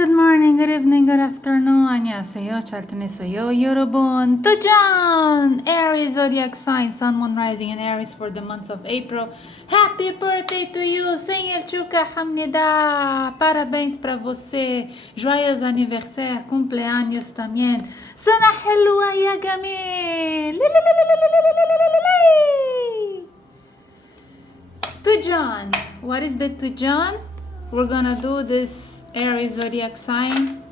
good morning, good evening, good afternoon. 안녕하세요. 잘 지냈어요, 여러분. 도전! Aries zodiac sign, Sun, Moon, Rising, and Aries for the month of April. Happy birthday to you! 생일 축하합니다! Parabéns para você! Joyeux anniversaire, cumpleaños también. سنة حلوة يا جميل! Tujan. What is the Tujan? We're gonna do this Aries zodiac sign,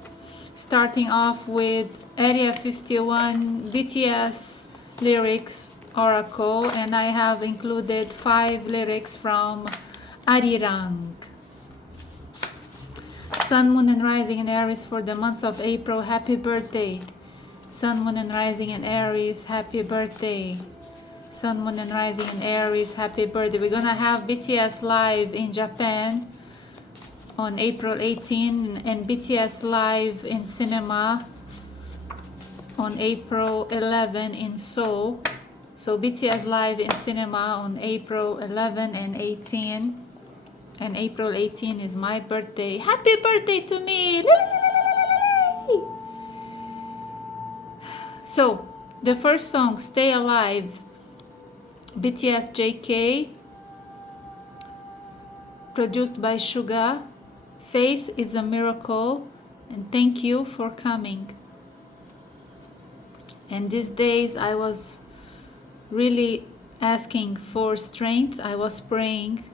starting off with Area 51 BTS lyrics oracle, and I have included 5 lyrics from Arirang. Sun, Moon, and Rising in Aries for the months of April. Happy birthday. Sun, Moon, and Rising in Aries. Happy birthday. Sun, Moon, and Rising in Aries. Happy birthday. We're gonna have BTS live in Japan on April 18 and BTS live in cinema on April 11 in Seoul. So BTS live in cinema on April 11 and 18. And April 18 is my birthday. Happy birthday to me! So the first song, Stay Alive, BTS JK, produced by Suga. Faith is a miracle, and thank you for coming. And these days I was really asking for strength. I was praying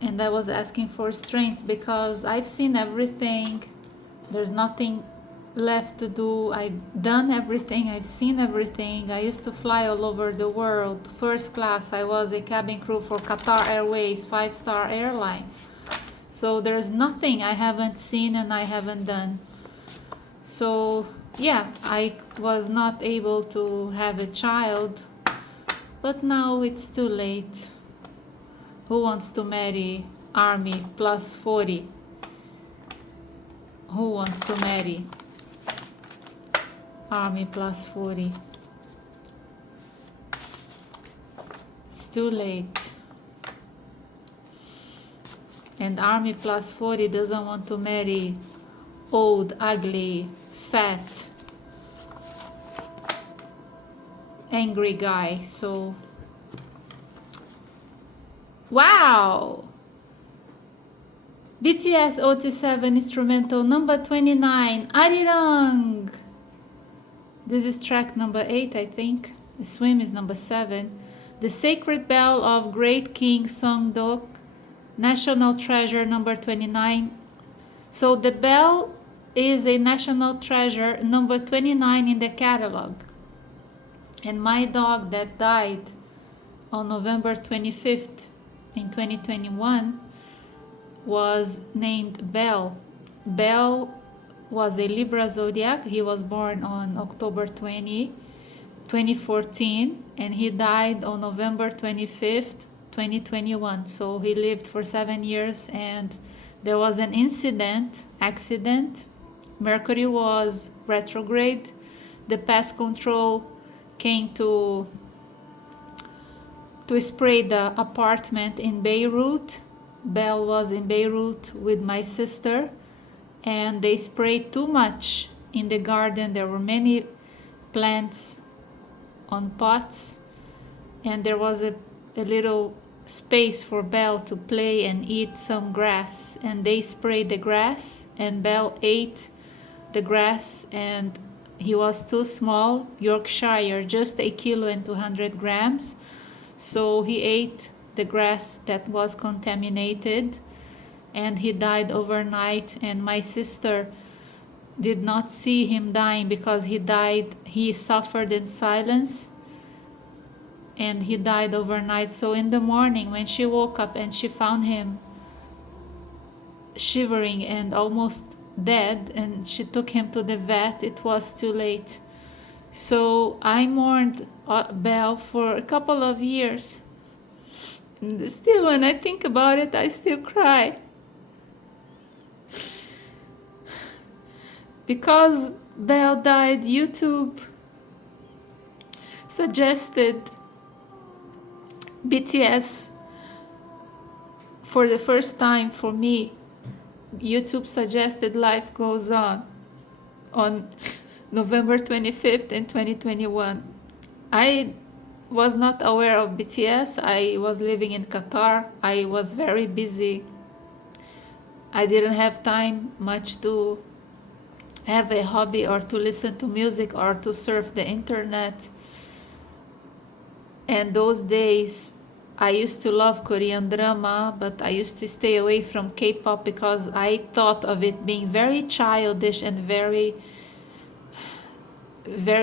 and I was asking for strength because I've seen everything. There's nothing left to do. I've done everything. I've seen everything. I used to fly all over the world. First class. I was a cabin crew for Qatar Airways, 5-star airline. So there's nothing I haven't seen and I haven't done. So yeah, I was not able to have a child, but now it's too late. Who wants to marry Army plus 40? Who wants to marry Army plus 40? It's too late. And Army plus 40 doesn't want to marry old, ugly, fat, angry guy. So, wow! BTS OT7 instrumental number 29, Arirang. This is track number 8, I think. The Swim is number 7. The Sacred Bell of Great King Songdok, National Treasure number 29. So the bell is a national treasure number 29 in the catalog. And my dog that died on November 25th in 2021 was named Bell. Bell was a Libra zodiac. He was born on October 20, 2014, and he died on November 25th, 2021. So he lived for 7 years, and there was an accident. Mercury was retrograde. The pest control came to spray the apartment in Beirut. Belle was in Beirut with my sister, and they sprayed too much in the garden. There were many plants on pots, and there was a little space for Belle to play and eat some grass, and they sprayed the grass, and Belle ate the grass, and he was too small, Yorkshire, just 1 kilo and 200 grams. So he ate the grass that was contaminated, and he died overnight. And my sister did not see him dying because he suffered in silence, and he died overnight. So in the morning when she woke up and she found him shivering and almost dead, and she took him to the vet, it was too late. So I mourned Belle for a couple of years. And still, when I think about it, I still cry. Because Belle died, YouTube suggested BTS for the first time for me YouTube suggested Life Goes on November 25th in 2021. I was not aware of BTS. I was living in Qatar. I was very busy. I didn't have time much to have a hobby or to listen to music or to surf the internet. And those days I used to love Korean drama, but I used to stay away from K-pop because I thought of it being very childish and very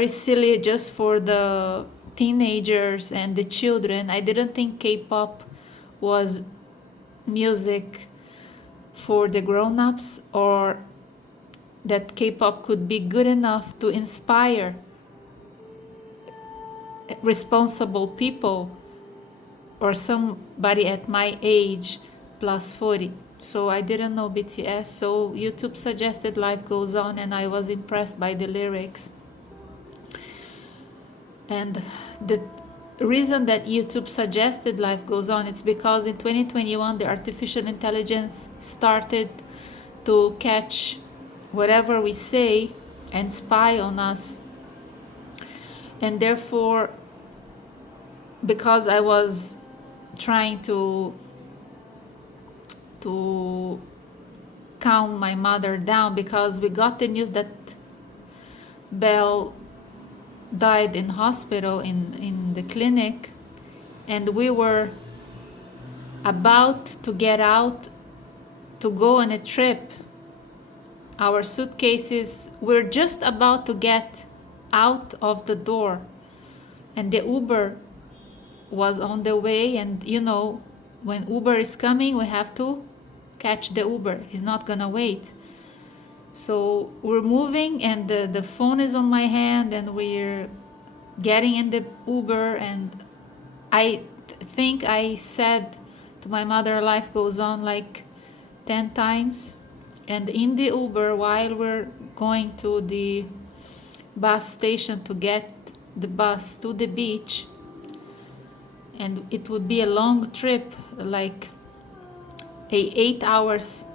silly just for the teenagers and the children. I didn't think K-pop was music for the grown-ups, or that K-pop could be good enough to inspire responsible people or somebody at my age plus 40. So I didn't know BTS, so YouTube suggested Life Goes On, and I was impressed by the lyrics. And the reason that YouTube suggested Life Goes On, it's because in 2021 the artificial intelligence started to catch whatever we say and spy on us. And therefore, because I was trying to calm my mother down, because we got the news that Belle died in hospital, in the clinic, and we were about to get out to go on a trip. Our suitcases were just about to get out of the door, and the Uber was on the way. And you know, when Uber is coming, we have to catch the Uber. He's not gonna wait. So we're moving, and the phone is on my hand, and we're getting in the Uber, and I think I said to my mother, Life Goes On, like 10 times. And in the Uber, while we're going to the bus station to get the bus to the beach, and it would be a long trip, like a 8 hours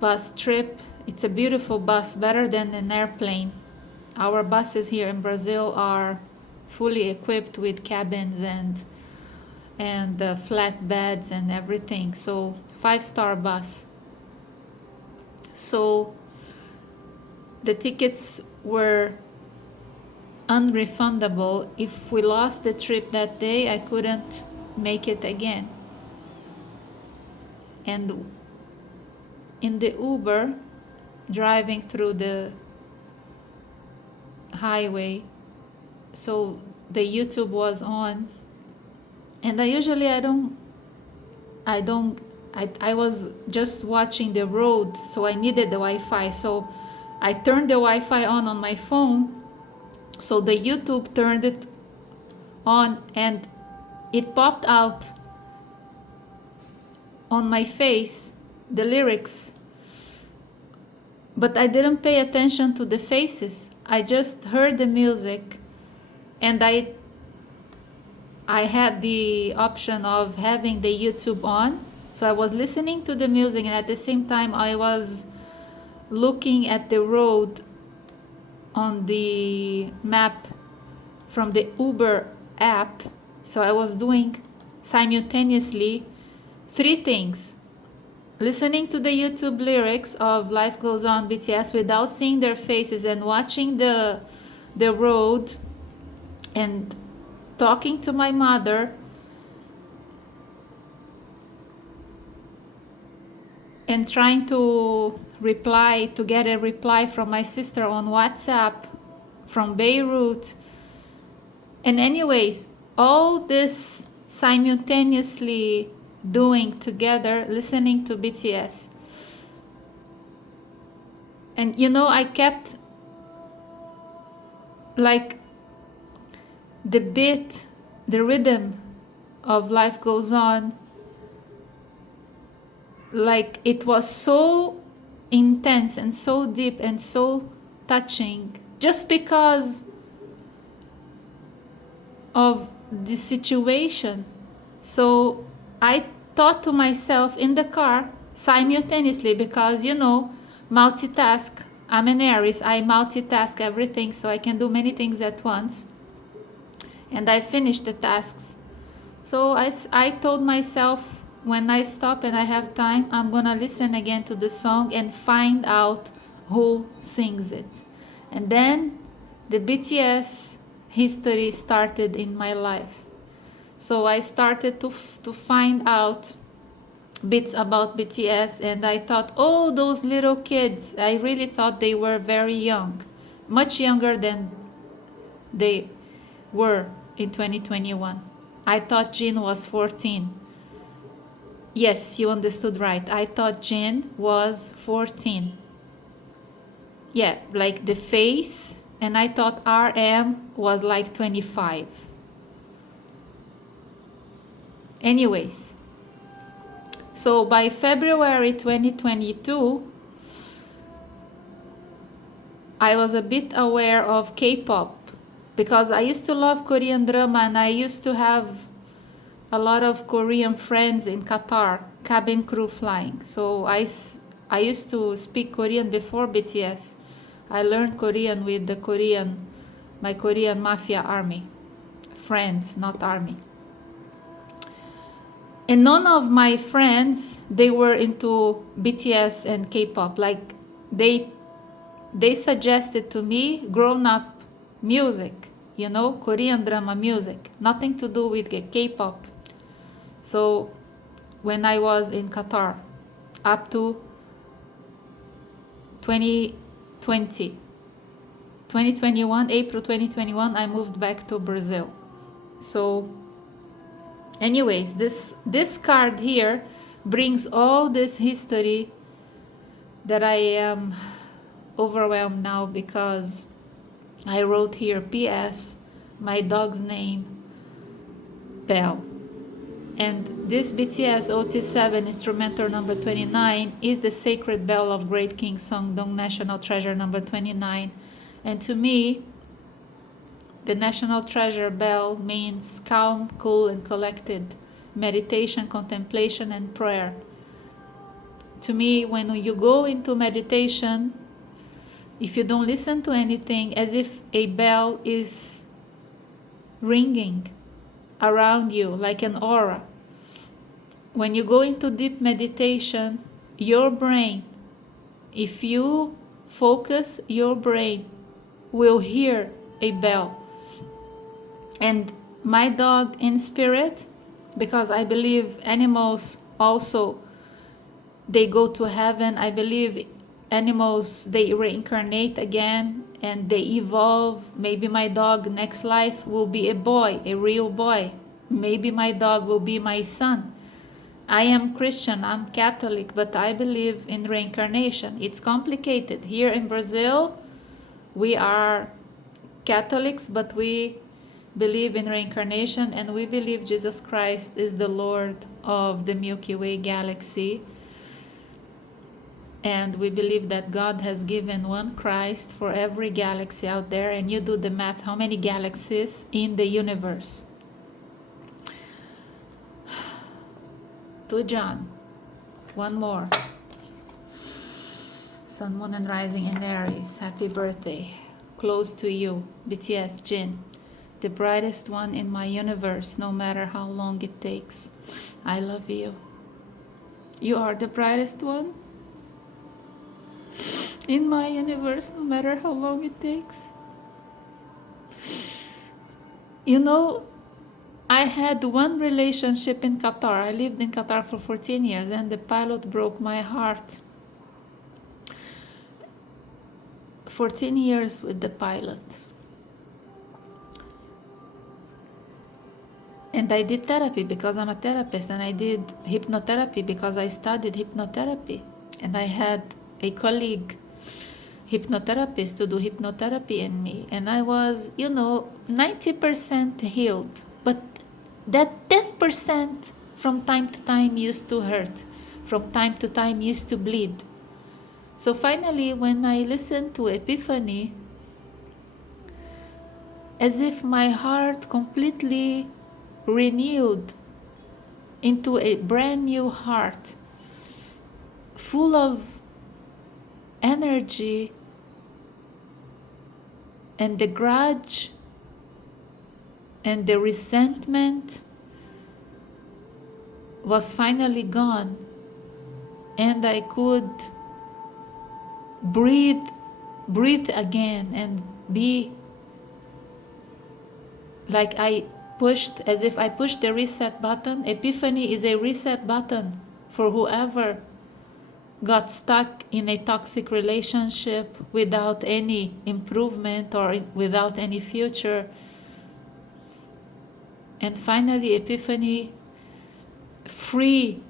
bus trip. It's a beautiful bus, better than an airplane. Our buses here in Brazil are fully equipped with cabins and flat beds and everything. So 5-star bus. So the tickets were unrefundable. If we lost the trip that day, I couldn't make it again. And in the Uber, driving through the highway, so the YouTube was on, and I was just watching the road, so I needed the Wi-Fi. So I turned the Wi-Fi on my phone, so the YouTube turned it on, and it popped out on my face, the lyrics. But I didn't pay attention to the faces. I just heard the music, and I had the option of having the YouTube on. So I was listening to the music, and at the same time I was looking at the road on the map from the Uber app. So I was doing simultaneously 3 things: listening to the YouTube lyrics of Life Goes On BTS without seeing their faces, and watching the road, and talking to my mother, and trying to get a reply from my sister on WhatsApp from Beirut. And anyways, all this simultaneously doing together, listening to BTS. And you know, I kept like the beat, the rhythm of Life Goes On, like it was so intense and so deep and so touching, just because of the situation. So I thought to myself in the car, simultaneously because, multitask. I'm an Aries. I multitask everything, so I can do many things at once. And I finish the tasks. So I told myself, when I stop and I have time, I'm gonna listen again to the song and find out who sings it. And then the BTS history started in my life. So I started to find out bits about BTS, and I thought, oh, those little kids, I really thought they were very young, much younger than they were in 2021. I thought Jin was 14. Yes, you understood right. I thought Jin was 14. Yeah, like the face, and I thought RM was like 25. Anyways, so by February 2022, I was a bit aware of K-pop because I used to love Korean drama, and I used to have a lot of Korean friends in Qatar, cabin crew flying. So I used to speak Korean before BTS. I learned Korean with my Korean mafia army. Friends, not army. And none of my friends, they were into BTS and K-pop. Like they suggested to me grown-up music, Korean drama music, nothing to do with K-pop. So when I was in Qatar, up to 2021, April 2021, I moved back to Brazil. So anyways, this card here brings all this history that I am overwhelmed now because I wrote here, PS, my dog's name, Belle. And this BTS OT7 instrumental number 29 is the Sacred Bell of Great King Songdong National Treasure number 29. And to me, the National Treasure Bell means calm, cool, and collected, meditation, contemplation, and prayer. To me, when you go into meditation, if you don't listen to anything, as if a bell is ringing around you like an aura. When you go into deep meditation, your brain, if you focus, your brain will hear a bell. And my dog in spirit, because I believe animals also, they go to heaven. I believe animals, they reincarnate again and they evolve. Maybe my dog next life will be a boy, a real boy. Maybe my dog will be my son. I am Christian, I'm Catholic, but I believe in reincarnation. It's complicated. Here in Brazil, we are Catholics, but we believe in reincarnation, and we believe Jesus Christ is the Lord of the Milky Way galaxy. And we believe that God has given one Christ for every galaxy out there, and you do the math, how many galaxies in the universe? To John, one more. Sun, Moon, and Rising in Aries, happy birthday. Close to you, BTS Jin, the brightest one in my universe, no matter how long it takes. I love you. You are the brightest one in my universe, no matter how long it takes. I had one relationship in Qatar. I lived in Qatar for 14 years, and the pilot broke my heart. 14 years with the pilot. And I did therapy because I'm a therapist, and I did hypnotherapy because I studied hypnotherapy. And I had a colleague, hypnotherapist, to do hypnotherapy in me. And I was, 90% healed. But that 10% from time to time used to hurt. From time to time used to bleed. So finally, when I listened to Epiphany, as if my heart completely renewed into a brand new heart. full of energy, and the grudge and the resentment was finally gone, and I could breathe again and be like as if I pushed the reset button. Epiphany is a reset button for whoever got stuck in a toxic relationship without any improvement or without any future. And finally, Epiphany freed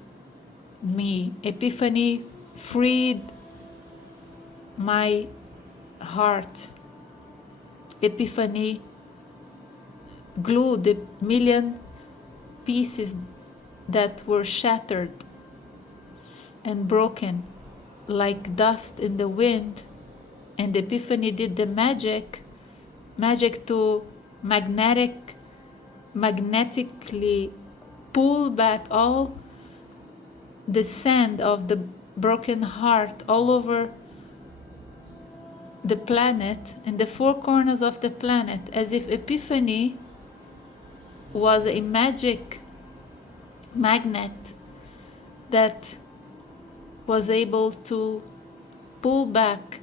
me. Epiphany freed my heart. Epiphany glued the million pieces that were shattered and broken like dust in the wind, and Epiphany did the magic to magnetically pull back all the sand of the broken heart all over the planet and the four corners of the planet, as if Epiphany was a magic magnet that was able to pull back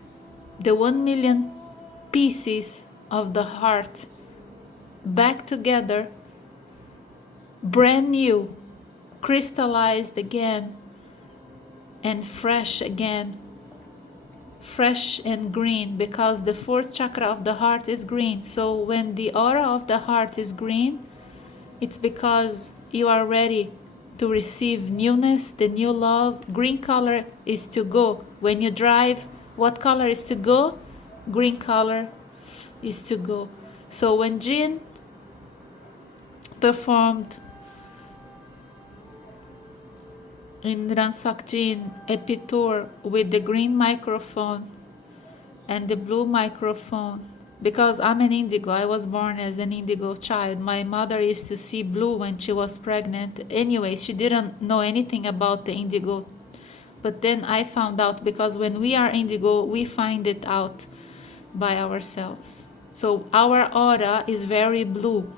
the 1 million pieces of the heart back together, brand new, crystallized again, and fresh again, fresh and green, because the fourth chakra of the heart is green. So when the aura of the heart is green, it's because you are ready to receive newness, the new love. Green color is to go. When you drive, what color is to go? Green color is to go. So when Jin performed in Ransak Jin Epitor with the green microphone and the blue microphone, because I'm an indigo, I was born as an indigo child. My mother used to see blue when she was pregnant. Anyway, she didn't know anything about the indigo. But then I found out, because when we are indigo, we find it out by ourselves. So our aura is very blue.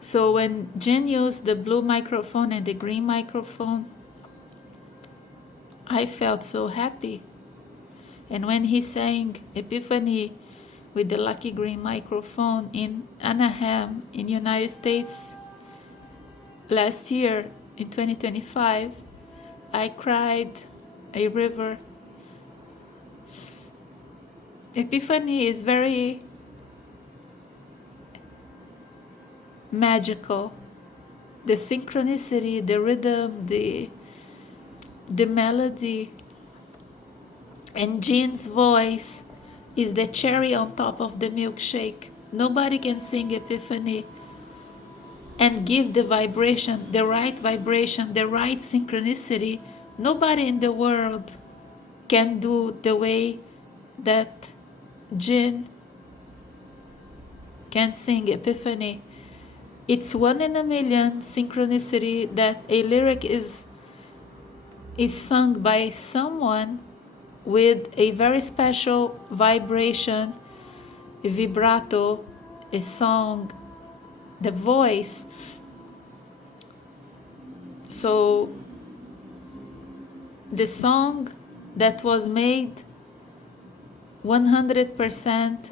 So when Jin used the blue microphone and the green microphone, I felt so happy. And when he sang Epiphany with the lucky green microphone in Anaheim in United States last year in 2025, I cried a river. Epiphany is very magical. The synchronicity, the rhythm, the melody, and Jin's voice is the cherry on top of the milkshake. Nobody can sing Epiphany and give the vibration, the right synchronicity. Nobody in the world can do the way that Jin can sing Epiphany. It's 1 in a million synchronicity that a lyric is sung by someone with a very special vibration, a vibrato, a song, the voice. So the song that was made 100%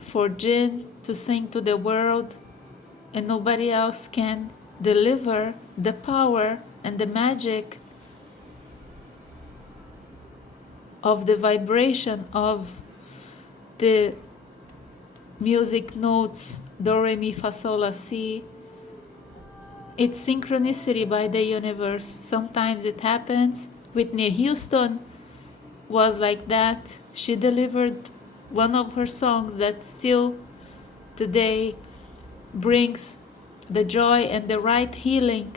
for Jin to sing to the world, and nobody else can deliver the power and the magic of the vibration of the music notes do, re, mi, fa, sol, la, si. It's synchronicity by the universe. Sometimes it happens. Whitney Houston was like that. She delivered one of her songs that still today brings the joy and the right healing.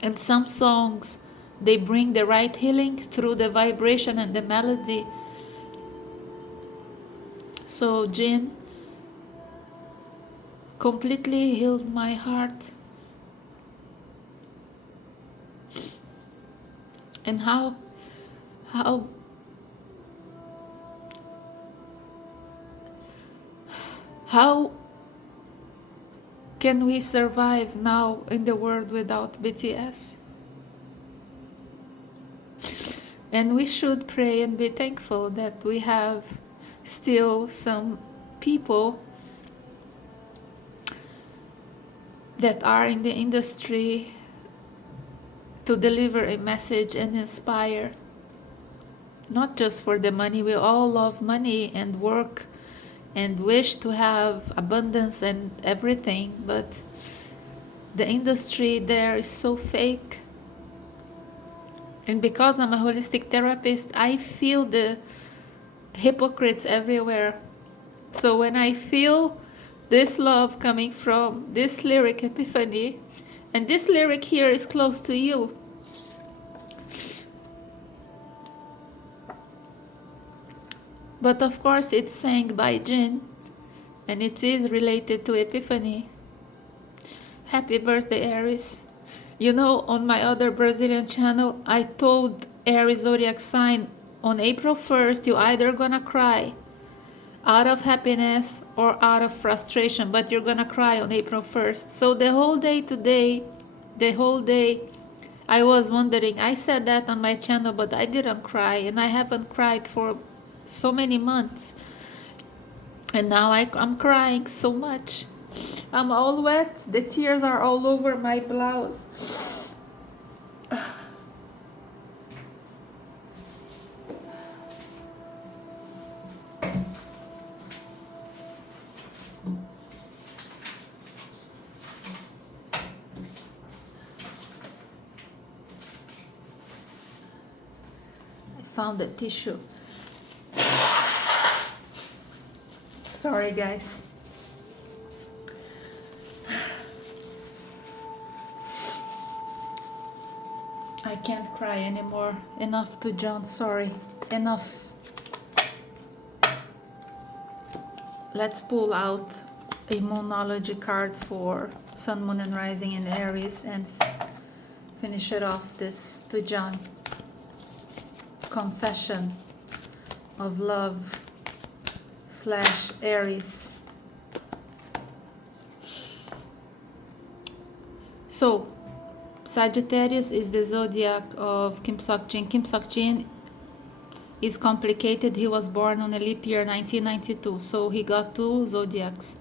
And some songs, they bring the right healing through the vibration and the melody. So Jin completely healed my heart. And how how can we survive now in the world without BTS? And we should pray and be thankful that we have still some people that are in the industry to deliver a message and inspire. Not just for the money. We all love money and work and wish to have abundance and everything, but the industry there is so fake. And because I'm a holistic therapist, I feel the hypocrites everywhere. So when I feel this love coming from this lyric, Epiphany, and this lyric here is close to you. But of course it's sang by Jin, and it is related to Epiphany. Happy birthday, Aries. You know, on my other Brazilian channel, I told Aries zodiac sign, on April 1st, you're either gonna cry out of happiness or out of frustration, but you're gonna cry on April 1st. So the whole day today, I was wondering, I said that on my channel, but I didn't cry, and I haven't cried for so many months. And now I'm crying so much. I'm all wet. The tears are all over my blouse. I found a tissue. Sorry, guys. I can't cry anymore. Enough to John, sorry. Enough. Let's pull out a Moonology card for Sun, Moon, and Rising in Aries and finish it off this to John. Confession of love / Aries. So, Sagittarius is the zodiac of Kim Sok-jin. Kim Sok-jin is complicated. He was born on a leap year 1992, so he got two zodiacs.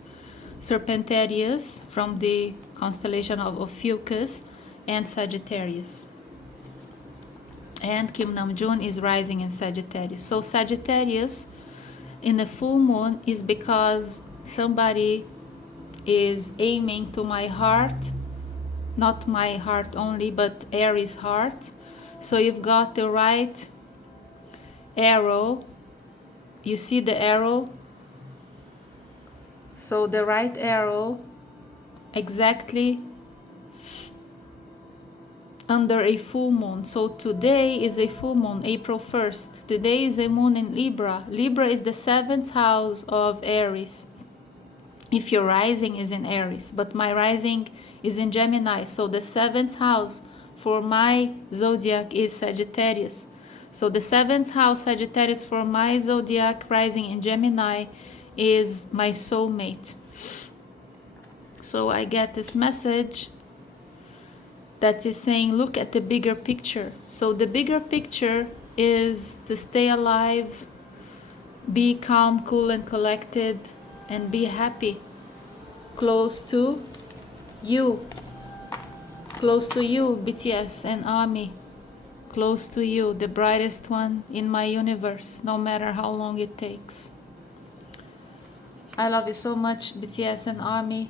Serpentarius from the constellation of Ophiuchus and Sagittarius. And Kim Namjoon is rising in Sagittarius. So Sagittarius in the full moon is because somebody is aiming to my heart, not my heart only, but Aries heart. So you've got the right arrow. You see the arrow? So the right arrow exactly under a full moon. So today is a full moon, April 1st. Today is a moon in Libra. Libra is the 7th house of Aries. If your rising is in Aries, but my rising is in Gemini, so the 7th house for my zodiac is Sagittarius. So the 7th house Sagittarius for my zodiac rising in Gemini is my soulmate. So I get this message that is saying, look at the bigger picture. So the bigger picture is to stay alive, be calm, cool, and collected, and be happy. Close to you, BTS and ARMY. Close to you, the brightest one in my universe, no matter how long it takes. I love you so much, BTS and ARMY.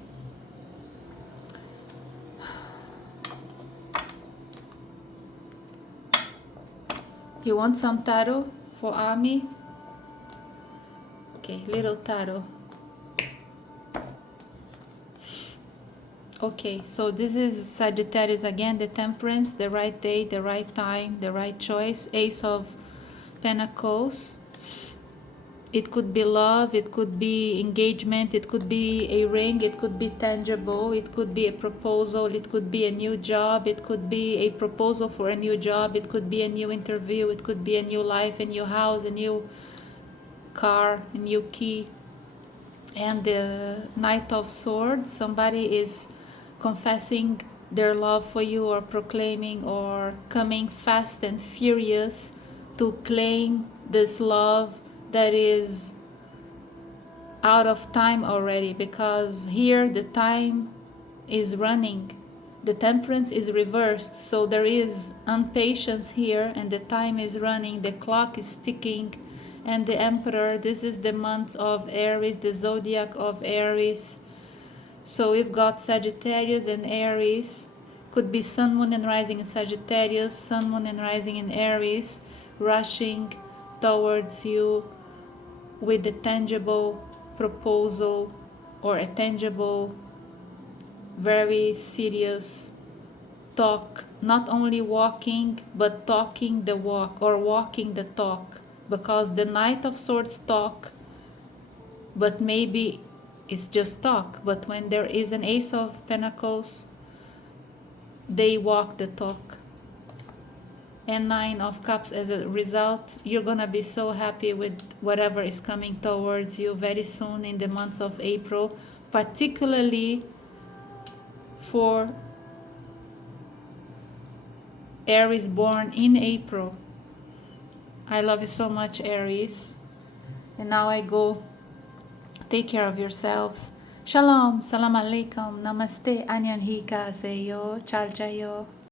You want some tarot for ARMY? Okay, little tarot. Okay, so this is Sagittarius again, the Temperance, the right day, the right time, the right choice. Ace of Pentacles. It could be love, it could be engagement, it could be a ring, it could be tangible, it could be a proposal, it could be a new job, it could be a proposal for a new job, it could be a new interview, it could be a new life, a new house, a new car, a new key. And the Knight of Swords, somebody is confessing their love for you, or proclaiming, or coming fast and furious to claim this love that is out of time already, because here the time is running. The temperance is reversed, so there is impatience here, and the time is running, the clock is ticking. And the Emperor, this is the month of Aries, the zodiac of Aries. So we've got Sagittarius and Aries. Could be Sun, Moon, and Rising in Sagittarius, Sun, Moon, and Rising in Aries, rushing towards you with a tangible proposal, or a tangible, very serious talk. Not only walking, but talking the walk, or walking the talk. Because the Knight of Swords talk, but maybe it's just talk. But when there is an Ace of Pentacles, they walk the talk. And Nine of Cups, as a result, you're gonna be so happy with whatever is coming towards you very soon in the months of April, particularly for Aries born in April. I love you so much, Aries. And now I go. Take care of yourselves. Shalom, salam alaikum, namaste, anyan hika seyo, chaljayo.